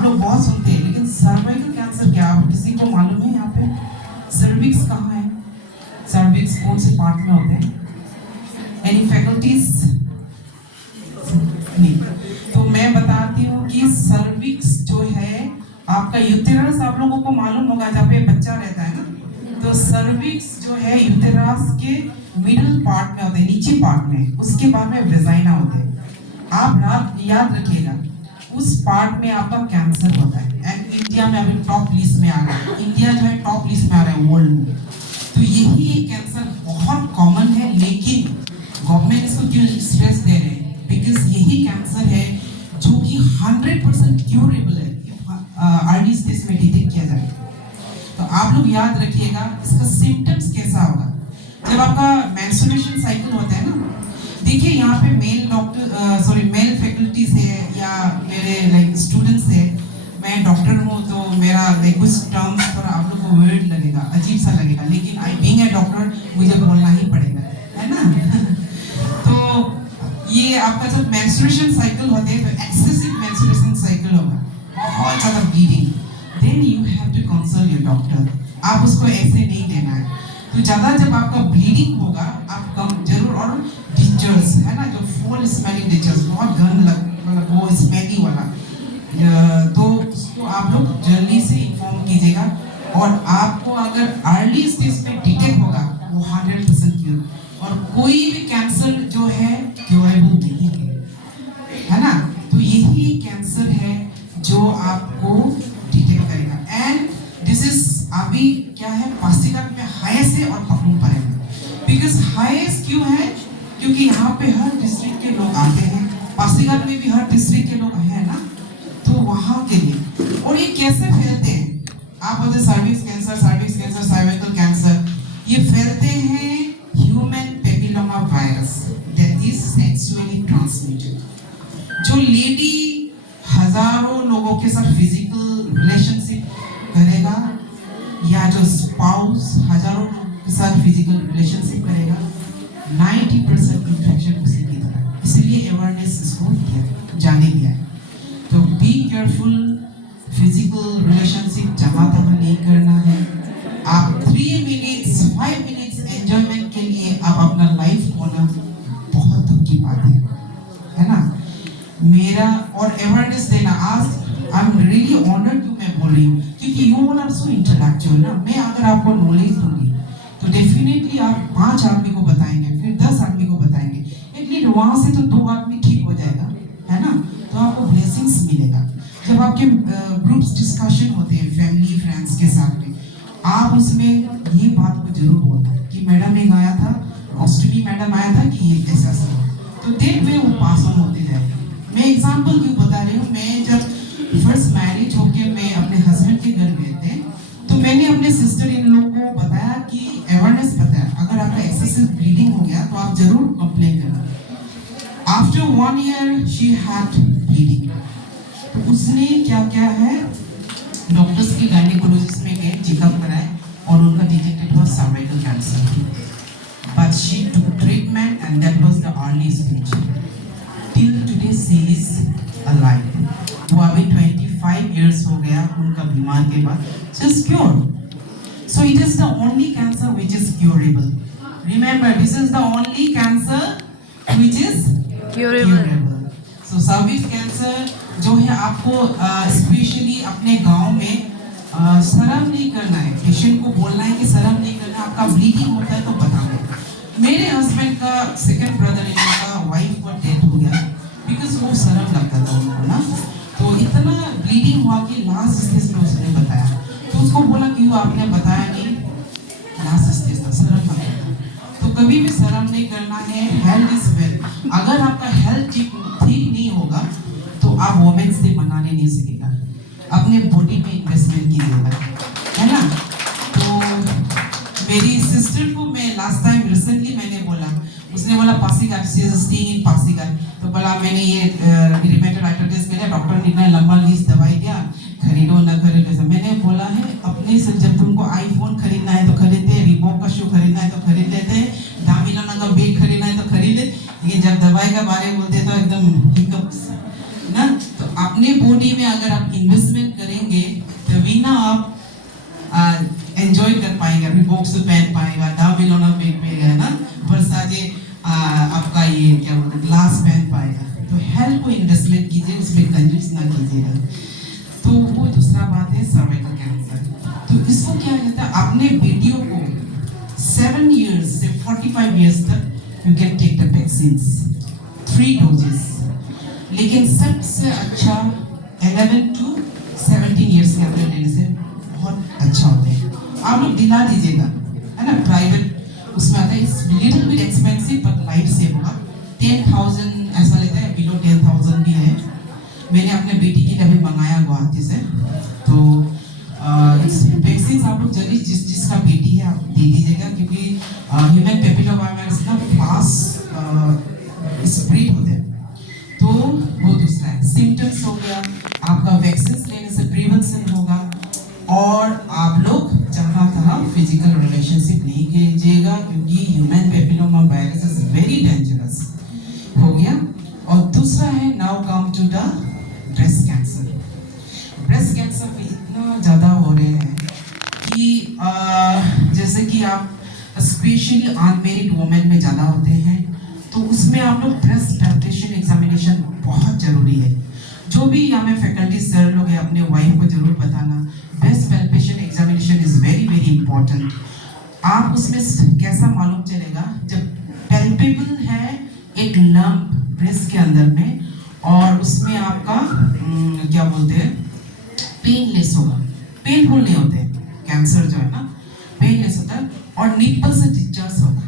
आप लोग बहुत सुनते हैं, लेकिन सर्वाइकल कैंसर क्या है किसी को मालूम है? यहाँ पे सर्विक्स कहाँ है? सर्विक्स कौन से पार्ट में होते हैं? Any faculties? नहीं। तो मैं बताती हूँ कि सर्विक्स जो है आपका यूटेरस, आप लोगों को मालूम होगा जहाँ पे बच्चा रहता है ना, तो सर्विक्स जो है यूटेरस के मिडिल पार्ट में होते हैं, नीचे पार्ट में, उसके बाद में वेजाइना होते हैं। आप रात याद रखिएगा, उस पार्ट में आपका कैंसर होता है। एंड इंडिया में अभी टॉप लिस्ट में आ रहा है, इंडिया जो है टॉप लिस्ट में आ रहा है वर्ल्ड में। तो यही कैंसर बहुत कॉमन है, लेकिन गवर्नमेंट इसको क्यों स्ट्रेस दे रहे हैं? बिकॉज यही कैंसर है जो कि 100% क्यूरेबल है अर्ली स्टेज में डिटेक्ट किया जाए। तो आप लोग याद रखिएगा इसका सिम्टम्स कैसा होगा जब आपका मेंस्ट्रुएशन साइकिल होता है ना। देखिए यहाँ पे मेल फैकल्टीज है या मेरे लाइक स्टूडेंट्स है, मैं डॉक्टर हूँ तो मेरा कुछ टर्म्स पर आप लोग को वर्ड लगेगा, अजीब सा लगेगा, लेकिन आई बीइंग ए डॉक्टर मुझे बोलना ही पड़ेगा, है ना। तो ये आपका जब मेंस्ट्रुएशन साइकिल होते हैं तो एक्सेसिव मेंस्ट्रुएशन साइकिल होगा, बहुत ज़्यादा bleeding, then you have to consult your doctor. आप उसको ऐसे नहीं लेना है। तो ज़्यादा जब आपका ब्लीडिंग होगा आप कम जरूर, और डिचर्स है ना, जो फुल स्मेलिंग डिचर्स, बहुत गंद मतलब वो स्मेली वाला, तो उसको आप लोग जल्दी से इन्फॉर्म कीजिएगा। और आपको अगर अर्ली स्टेज में डिटेक्ट होगा वो 100% क्योर, और कोई भी कैंसर जो है क्योरेबल नहीं है ना। तो यही कैंसर है जो आपको डिटेक्ट करेगा। एंड दिस इज अभी क्या है, पासीघाट में हाईएस्ट है और पखरूपा है। बिकॉज हाईएस्ट क्यों है? क्योंकि यहाँ पे हर डिस्ट्रिक्ट के लोग आते हैं, पासीघाट में भी हर डिस्ट्रिक्ट के लोग हैं ना, तो वहाँ के लिए। और ये कैसे फैलते हैं? आप बोलते सर्विक्स कैंसर, सर्वाइकल कैंसर, ये फैलते हैं human papilloma virus that is sexually transmitted. जो लेडी हजारों लोगों के साथ फिजिकल रिलेशनशिप करेगा, या जो स्पाउस हजारों लोगों के साथ फिजिकल रिलेशनशिप करेगा, 90% इन्फेक्शन उसी की तरह। इसलिए अवेयरनेस इसको जाने दिया है। तो बी केयरफुल, फिजिकल रिलेशनशिप जहाँ तक नहीं करना है। आप 3 मिनट्स 5 मिनट्स एंजॉयमेंट के लिए आप अपना लाइफ खोना बहुत दुख की बात है ना। मेरा और अवेयरनेस देना, आज I am really honoured to मैं बोल रही हूँ, क्योंकि you all are so intellectual ना। मैं अगर आपको नॉलेज दूंगी तो डेफिनेटली आप 5 आदमी को बताएंगे, फिर 10 आदमी को बताएंगे, एटलीस्ट वहां से तो 2 आदमी ठीक हो जाएगा, है ना। तो आपको ब्लेसिंग्स मिलेगा। जब आपके ग्रुप्स डिस्कशन होते हैं फैमिली फ्रेंड्स के साथ में, आप उसमें ये बात को जरूर बोलना कि मैडम एक आया था, ऑस्ट्रेली मैडम आया था कि ये ऐसा सा, तो देख में वो पास ऑन होते जाएगा। मैं एग्जांपल क्यों बता रही हूँ, मैं जब फर्स्ट मैरिज होके मैं अपने हस्बैंड के घर गए थे, तो मैंने अपने सिस्टर इन लोग को बताया कि अवेयरनेस बताया, अगर आपका एक्सेसिव ब्लीडिंग हो गया तो आप जरूर कंप्लेन करना। After 1 year she had bleeding, तो उसने क्या क्या है, डॉक्टर्स के गायनेकोलॉजिस्ट में गए, चेकअप कराए, और उनका डिटेक्टेड हुआ cervical cancer. But she took treatment and that was the early stage. Till today she is alive. वो अभी 25 इयर्स हो गया उनका बीमार के बाद, just cured. So it is the only cancer which is curable. Remember, this is the only cancer which is curable. So cervix cancer जो है आपको स्पेशली अपने गांव में शर्म नहीं करना है, पेशेंट को बोलना है कि शर्म नहीं करना, आपका ब्लीडिंग होता है तो बताओ। मेरे हस्बैंड का सेकंड ब्रदर इन लॉ का वाइफ का डेथ हो गया, बिकॉज वो शर्म लगता था उनको ना, तो इतना ब्लीडिंग हुआ कि लास्ट स्टेज में उसने बताया, तो उसको बोला कि वो आपने बताया नहीं, लास्ट स्टेज था, शर्म लगता था। तो कभी भी शर्म नहीं करना है, हेल्थ इज वेल्थ। अगर आपका हेल्थ ठीक नहीं होगा तो आप वुमेन्स डे मनाने नहीं सकेगा, अपने बॉडी में इन्वेस्टमेंट कीजिएगा, है ना। तो मेरी सिस्टर को मैं लास्ट टाइम रिसेंटली मैंने बोला, उसने बोला Pasighat, she is staying in Pasighat, तो बोला मैंने ये रिमेटेड आर्थराइटिस के लिए डॉक्टर ने इतना लंबा लिस्ट दवाई दिया, खरीदो ना खरीदो। मैंने बोला है अपने से, जब तुमको आईफोन खरीदना है तो खरीदते, रिबॉक का शू खरीदना है तो खरीद लेते, दामिलाना का बैग खरीदना है तो खरीद ले, लेकिन जब दवाई का बारे में बोलते तो एकदम हिकअप्स ना। तो अपने बॉडी में अगर आप इन्वेस्टमेंट करेंगे तभी ना आप एंजॉय कर पाएंगे, अपनी बॉक्स पहन पाएगा, दाबिलोना पहन पाएगा, है ना, वर्साचे आपका ये क्या बोलते हैं ग्लास पहन पाएगा। तो हेल्थ को इन्वेस्टमेंट कीजिए, उसमें कंजूस ना कीजिएगा। तो वो दूसरा बात है सर्वाइकल कैंसर। तो इसको क्या कहता है, अपने बेटियों को 7 years से 45 years तक you can take the vaccines 3 doses, लेकिन सबसे अच्छा 11 to 17 years के अंदर लेने से बहुत अच्छा होता है। आप लोग दिला दीजिएगा, है ना, प्राइवेट उसमें आता है, it's little bit expensive but life save होगा। 10,000 ऐसा लेता है, बिलो 10,000 भी है। मैंने अपने बेटी के लिए अभी मंगाया गुवाहाटी से। तो वैक्सीन आप लोग जल्दी जिसका बेटी है आप दे दीजिएगा, क्योंकि ह्यूमन पेपिलोमावायरस ना फास्ट स्प्रेड होते हैं। तो वो दूसरा है, सिम्टम्स हो गया, आपका वैक्सीन लेने से प्रिवेंशन होगा, और आप लोग जहाँ तहाँ फिजिकल रिलेशनशिप नहीं कीजिएगा, क्योंकि human papilloma virus is very dangerous हो गया। और दूसरा है, now come to the breast cancer. Breast cancer भी इतना ज़्यादा हो रहे हैं कि जैसे कि आप स्पेशली अनमेरिड वुमेन में ज़्यादा होते हैं, तो उसमें आप लोग ब्रेस्ट पैल्पेशन एग्जामिनेशन बहुत ज़रूरी है। जो भी यहाँ में फैकल्टी सर लोग हैं, अपने वाइफ को जरूर बताना, breast palpation examination is very very important. आप उसमें कैसा मालूम चलेगा, जब पैल्पेबल है एक लंप ब्रेस्ट के अंदर में, और उसमें आपका क्या बोलते हैं पेनलेस होगा, पेनफुल नहीं होते, कैंसर जो है ना पेनलेस होता है, और निप्पल से डिस्चार्ज होगा,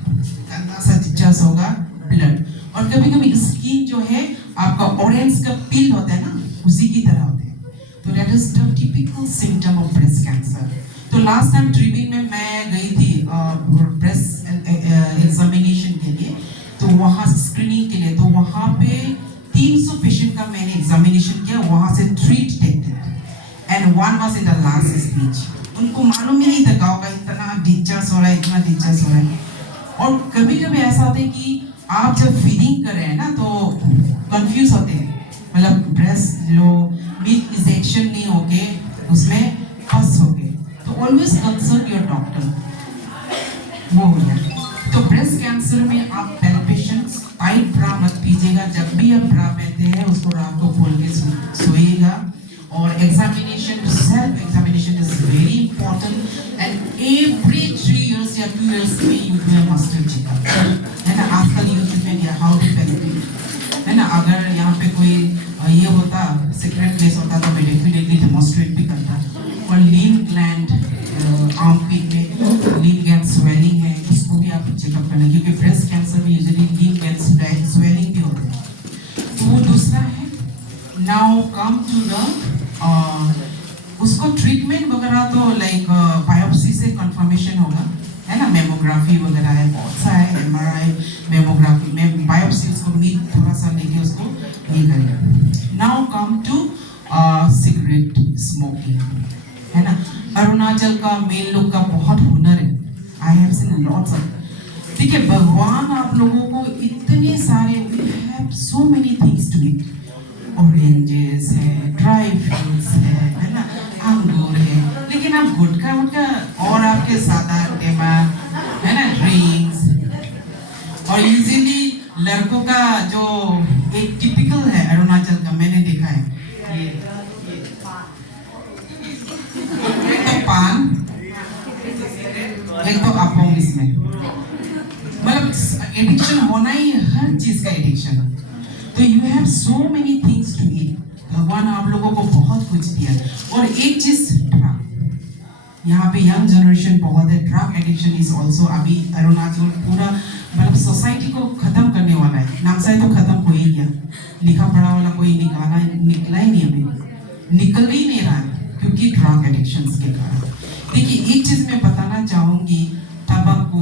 गंदा सा डिस्चार्ज होगा ब्लड, और कभी कभी स्किन जो है आपका ऑरेंज का पिल होता है ना, उसी की तरह होते हैं। तो that is the typical symptom of breast cancer. तो लास्ट टाइम ट्रिबिन में मैं गई थी ब्रेस्ट एग्जामिनेशन के लिए, तो वहाँ स्क्रीनिंग के लिए, तो वहाँ पे 300 पेशेंट का मैंने एग्जामिनेशन किया, वहाँ से 3 detected and 1 was in the last stage. उनको मालूम ही नहीं था गाँव का इतना डिस्चार्ज हो रहा है, इतना डिस्चार्ज हो रहा है। और कभी कभी ऐसा होता है कि आप जब फीडिंग कर रहे हैं ना, तो कंफ्यूज होते हैं, मतलब ब्रेस्ट जो मिल्क इंजेक्शन नहीं होके उसमें फंस हो गए, तो ऑलवेज कंसल्ट योर डॉक्टर। वो हो गया। तो ब्रेस्ट कैंसर में आप पैल्पेशंस टाइट ब्रा मत कीजिएगा, जब भी आप ब्रा पहनते हैं उसको रात को खोल के सोइएगा। और examination, self examination is very important, and every 3 years या 2 years में you do a mustard checkup, है ना। आजकल यूट्यूब में दिया हाउ टू पैल्पेट, है ना। अगर यहाँ पे कोई ये होता सीक्रेट प्लेस होता तो मैं डेफिनेटली डेमोन्स्ट्रेट भी करता। और लीन ग्लैंड आर्मपिट में लीन ग्लैंड स्वेलिंग है, उसको भी आप चेकअप करना, क्योंकि ब्रेस्ट कैंसर में यूजुअली लीन ग्लैंड स्वेलिंग भी होता है। तो वो दूसरा है। नाउ कम टू द उसको ट्रीटमेंट वगैरह तो लाइक बायोप्सी से कंफर्मेशन होगा, है ना। मेमोग्राफी वगैरह है, बहुत सा है, MRI, मेमोग्राफी में बायोप्सी, उसको मीट थोड़ा सा लेके उसको ये करेंगे। Now come to cigarette smoking, है ना। अरुणाचल का मेल लोग का बहुत हुनर है, I have seen lots of. ठीक है, भगवान आप लोगों को इतने सारे, we have so many things to eat, oranges है, ड्राई फ्रूट्स है ना, अंगूर है, लेकिन आप गुटखा वुटखा और आपके सादा टेमा, है ना, ड्रिंक्स। और यूजुअली लड़कों का जो एक टिपिकल है अरुणाचल का, मैंने देखा है, ये एक तो पान, एक तो अपोंग, इसमें मतलब एडिक्शन होना ही, हर चीज का एडिक्शन है। तो you have so many things to eat, भगवान आप लोगों को बहुत कुछ दिया। और एक चीज ड्रग, यहाँ पे यंग जनरेशन बहुत है, ड्रग एडिक्शन इज ऑल्सो, अभी अरुणाचल पूरा मतलब सोसाइटी को खत्म करने वाला है। नामसाई तो खत्म हो ही गया, लिखा पढ़ा वाला कोई निकला ही नहीं, अभी निकल ही नहीं रहा है, क्योंकि ड्रग एडिक्शंस के कारण। देखिए एक चीज मैं बताना चाहूंगी, तंबाकू,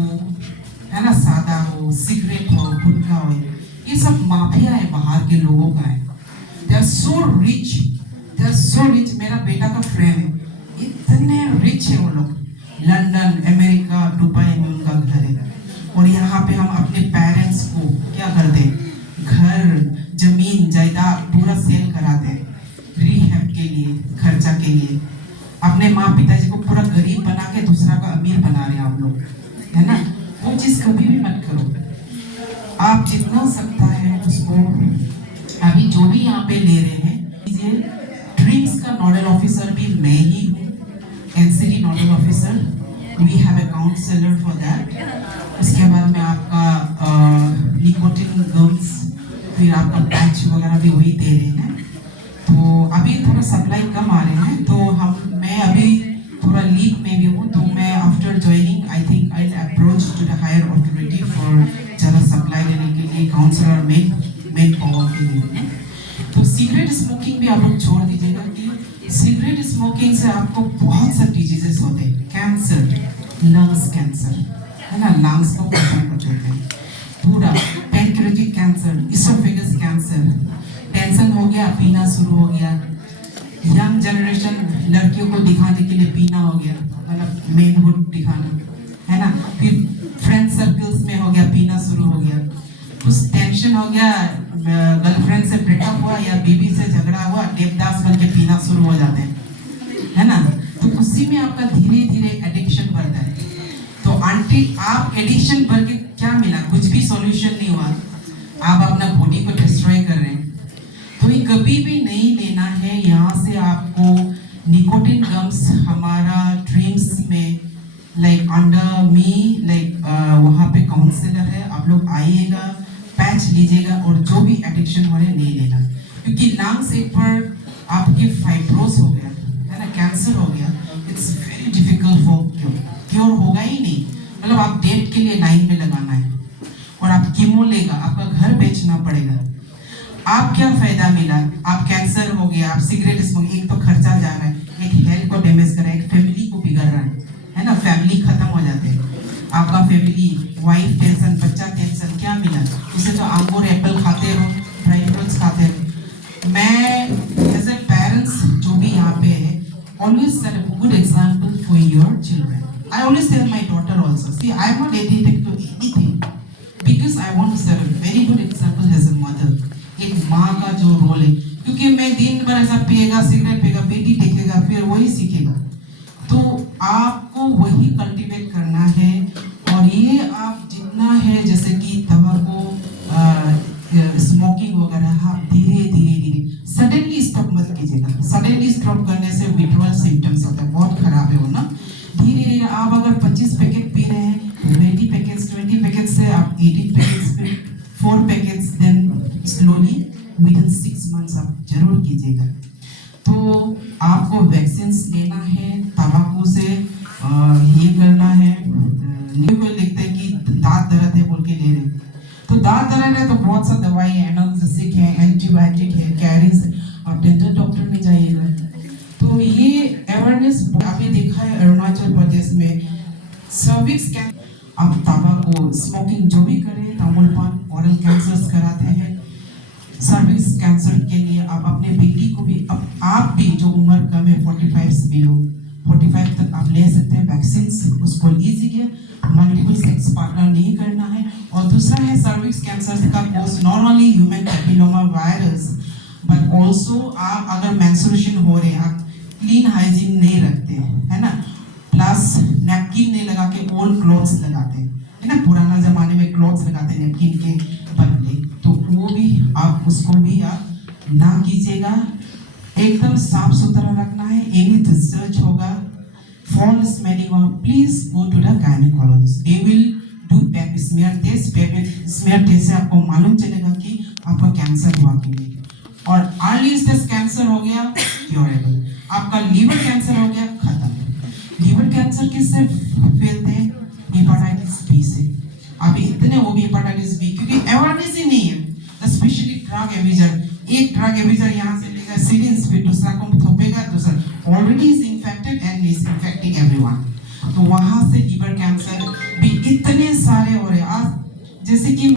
है ना, सादा हो, सिगरेट हो, गुटखा हो, ये सब माफिया है, बाहर के लोगों का है। They are so rich, they are so rich। मेरा बेटा का फ्रेंड है, इतने रिच है वो लोग, लंदन, अमेरिका, दुबई में उनका घर है। और यहाँ पे हम अपने पेरेंट्स को क्या करते हैं, घर, जमीन, जायदाद पूरा सेल कराते हैं, के लिए अपने माँ पिताजी को पूरा गरीब बना के दूसरा का अमीर बना रहे हैं आप लोग, है ना। वो चीज कभी भी मत करो। आप जितना सकता है उसको अभी जो भी यहाँ पे ले रहे हैं कीजिए। ड्रीम्स का नोडल ऑफिसर भी मैं ही हूँ, NCD nodal officer. We have a counsellor for that. उसके बाद में आपका निकोटिन गम्स, फिर आपका पैच वगैरह भी वही दे रहे हैं। तो अभी थोड़ा सप्लाई कम आ रहे हैं, तो मैं अभी थोड़ा लीग में भी हूँ, तो मैं after joining I think I approach to the higher authority for ज़्यादा सप्लाई देने के लिए, काउंसलर मेन पावर के लिए। तो सिगरेट स्मोकिंग भी आप लोग छोड़ दीजिएगा कि सिगरेट स्मोकिंग से आपको बहुत सारे डिजीजेस होते हैं। कैंसर, लंग्स कैंसर, है ना, लंग्स को खत्म कर देते हैं पूरा। Pancreatic cancer, oesophagus cancer, tension हो गया, पीना शुरू हो गया। यंग जनरेशन लड़कियों को दिखाने के लिए पीना हो गया, मतलब मेनहुड दिखाना, है ना। फिर फ्रेंड सर्कल्स में हो गया, पीना शुरू हो गया। कुछ टेंशन हो गया, गर्लफ्रेंड से ब्रेकअप हुआ या बीवी से झगड़ा हुआ, देवदास बन के पीना शुरू हो जाते हैं, है ना। तो उसी में आपका धीरे धीरे एडिक्शन बढ़ता है। तो आंटी, आप एडिक्शन बढ़ के क्या मिला? कुछ भी सॉल्यूशन नहीं हुआ, आप अपना बॉडी को डिस्ट्रॉय कर रहे हैं। तो ये कभी भी नहीं लेना है। यहाँ से आपको निकोटिन गम्स हमारा ड्रीम्स में लाइक अंडर मी लाइक वहाँ पे काउंसलर है, आप लोग आइएगा, पैच लीजिएगा, और जो भी एडिक्शन हो रहे नहीं लेना। क्योंकि लंग्स एक बार आपके फाइब्रोस हो गया, है ना, कैंसर हो गया, it's very difficult for cure होगा ही नहीं। मतलब आप डेट के लिए लाइन में लगाना है और आप कीमो लेगा, आपका घर बेचना पड़ेगा। आप क्या फायदा मिला? आप कैंसर हो गया, आप सिगरेट स्मोकिंग, एक तो खर्चा जा रहा है, एक हेल्थ को डैमेज कर रहा है, एक फैमिली को बिगड़ रहा है ना। फैमिली खत्म हो जाते हैं, आपका फैमिली, वाइफ टेंशन, बच्चा टेंशन, क्या मिला? उसे तो अंगूर एप्पल खाते रहो, ड्राई फ्रूट्स खाते रहो। मैं एज ए पेरेंट्स जो भी यहाँ पे है, always set a good example for your children. I always tell my daughter also, see, I am not addicted to anything because I want to set a very good example as a mother. एक माँ का जो role है, क्योंकि मैं दिन भर ऐसा पिएगा, सिगरेट पिएगा, बेटी देखेगा, फिर वही सीखेगा। तो आपको वही कल्टीवेट करना है। और ये आप जितना है, जैसे कि तंबाकू, स्मोकिंग वगैरह, आप धीरे धीरे सडनली स्टॉप मत कीजिएगा। सडनली स्टॉप करने से विड्रॉल सिम्टम्स होता है, बहुत खराब है वो ना। धीरे धीरे आप अगर 25 पैकेट पी रहे हैं, 20 पैकेट्स, 20 पैकेट्स से आप 18 पैकेट्स पे 4 packets, then slowly within 6 months आप जरूर कीजिएगा। तो आपको वैक्सीन लेना है, तंबाकू से ये करना है। न्यू लिखते हैं कि दांत दर्द है बोल के ले रहे, तो दांत दर्द है तो बहुत सा दवाई है, एनाल्जेसिक है, एंटीबायोटिक है, कैरीज, आप डेंटल डॉक्टर में जाइएगा। तो ये अवेयरनेस आपने देखा है अरुणाचल प्रदेश में सर्विक्स कैंसर, आप तंबाकू, स्मोकिंग जो भी करें, तम्बाकू, ओरल कैंसर्स कराते हैं। सर्विक्स कैंसर के लिए आप अपने बेटी को भी, आप भी जो उम्र कम है 45 से बिलो, 45 तक आप ले सकते हैं वैक्सीन, उसको लीजिए। मल्टीपल सेक्स पार्टनर नहीं करना है। और दूसरा है सर्विक्स कैंसर का course, normally human papilloma virus, but also आप अगर मेंस्ट्रुएशन हो रहे हैं, आप क्लीन हाइजीन नहीं रखते हैं, है ना, प्लस नैपकिन नहीं लगा के ओल्ड क्लॉथ्स लगाते हैं, है ना, पुराना जमाने में क्लॉथ्स लगाते हैं नैपकिन के बदले, तो वो भी आप, उसको भी आप ना कीजिएगा। एकदम साफ सुथरा रखना है। एनी रिसर्च होगा, फॉल स्मेलिंग होगा, please go to the gynaecologist, they will do pap smear test. Pap smear test से आपको मालूम चलेगा कि आपका कैंसर हुआ कि नहीं। और अर्ली स्टेज कैंसर हो गया, क्योरेबल। आपका लीवर कैंसर हो गया, खत्म। लीवर कैंसर किससे फैलते हैं? हेपेटाइटिस बी से। अभी इतने वो भी हेपेटाइटिस बी, क्योंकि अवेयरनेस ही नहीं है, स्पेशली ड्रग एब्यूजर। एक ड्रग एब्यूजर यहाँ से लेकर सिरिंज पे दूसरा को थोपेगा, दूसरा already is infected and is infecting everyone. तो वहां से लीवर कैंसर भी इतने सारे हो रहे हैं आज, जैसे कि